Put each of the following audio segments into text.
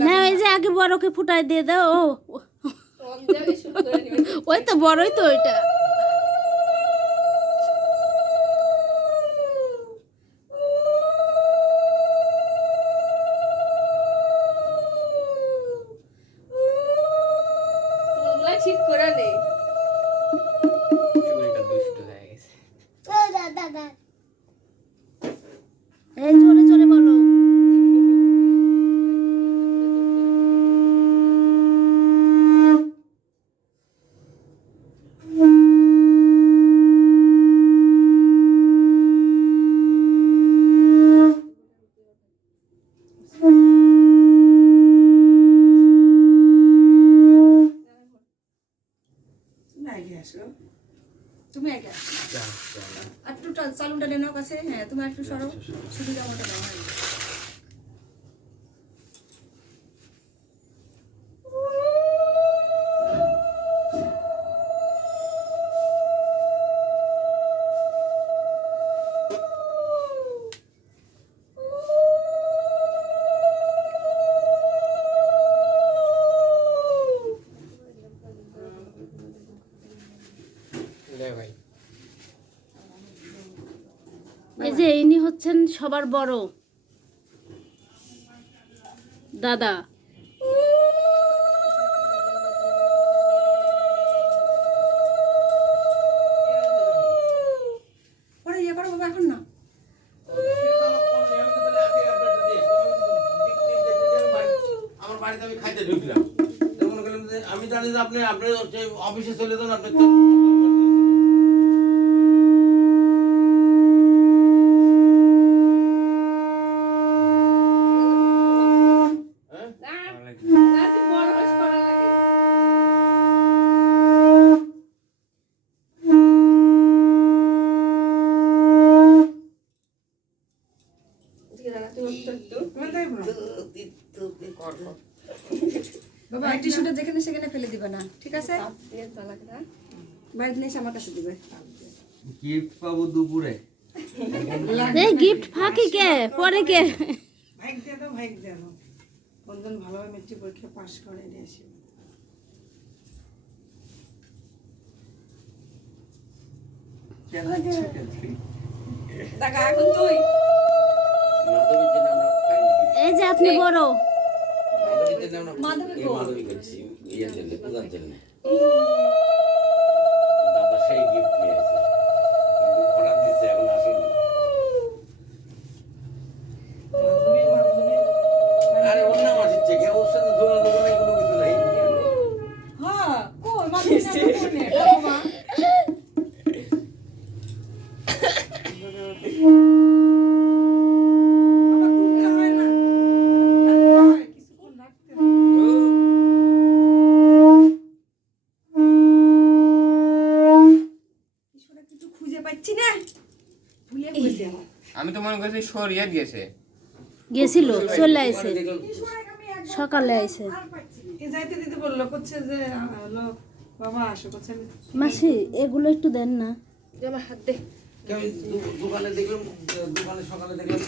না ওই যে আগে বড়কে ফুটাই দিয়ে দাও ও। ওই তো বড়ই তো ওইটা। ঠিক করে নেই দুষ্ট হয়ে গেছে। এই তুমি আগে আসো যা, যা, যা। আর একটু টা- চালুনটা নেন কাছে। হ্যাঁ তুমি একটু সরো সুবিধা মতো দাও এই যে ইনি হচ্ছেন সবার বড়। দাদা। পরে ইয়ে করো এখন না আমার বাড়িতে আমি খাইতে ঢুকলাম। তো যে আমি জানি যে আপনি আপনি অফিসে চলে যান আপনি তো হ্যাঁ? ভালো লাগে। নাতি বড় হস করা লাগে এদিকে দাঁড়া, তুমি একটু একটু। তুমি তাই বলো বাবা টিস্যুটা যেখানে সেখানে ফেলে দিবে না ঠিক আছে। বাড়িতে নিয়ে আমার কাছে দিবে। গিফট পাবো দুপুরে। এই গিফট ফাঁকি কে? পরে কে? ভাইক দিয়ে দাও দাও। কোনজন ভালোভাবে মেট্রিক পরীক্ষা পাশ করে নিয়ে আসবে টাকা এখন তুই মাধবীর জন্য আমরা এই যে আপনি বড় মাধবী আমি তো মনে করছি সরিয়ে দিয়েছে। গেছিল চলে আইছে। সকালে আইছে। যাইতে দিতে বলল করছে যে হলো বাবা আসো করছে মাসি এগুলো একটু দেন না। আমার হাত দে। আমি দোকানে দেখলাম দোকানে সকালে দেখলাম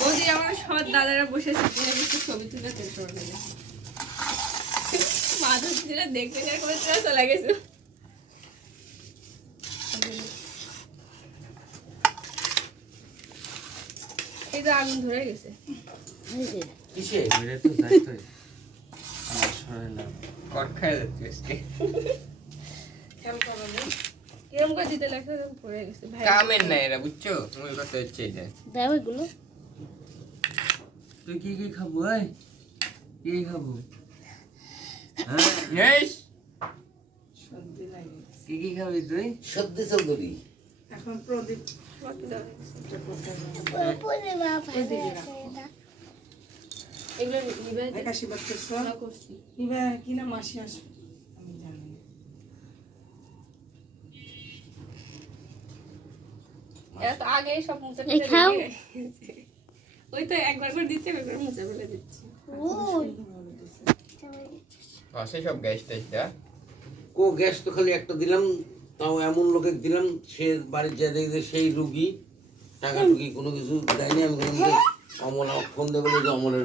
বৌদি আমার সব দাদারা বসে আছে ছবি তুলে তেল করে যেটা দেখতে চলে গেছে। এই তো আগুন ধরে গেছে। এই যে। কিসে? কট খাই যাচ্ছে আজকে। কিরম করে দিতে লাগছে? পড়ে গেছে। ভাই কামের না এরা বুঝছ? মূল কথা হচ্ছে এটা। দাও এগুলো। তুই কি কি খাব এই? কি খাব? সর্দি কি কি খাবি তুই? সত্যি চৌধুরী। এখন প্রদীপ এগুলো একাশি বছর আমরা করছি নিবে কি না মাসি আসবে? আমি জানি না। এরা তো আগেই সব মুছে। ওই তো একবার করে দিচ্ছে একবার মুছে ফেলে দিচ্ছে। আসে সব গ্যাস দেওয়া কো গ্যাস তো খালি একটা দিলাম তাও এমন লোকে দিলাম, সে বাড়ির যা দেখে সেই রুগী টাকা টুকি কোনো কিছু দেয়নি। আমি অমল ফোন দেবে যে অমলের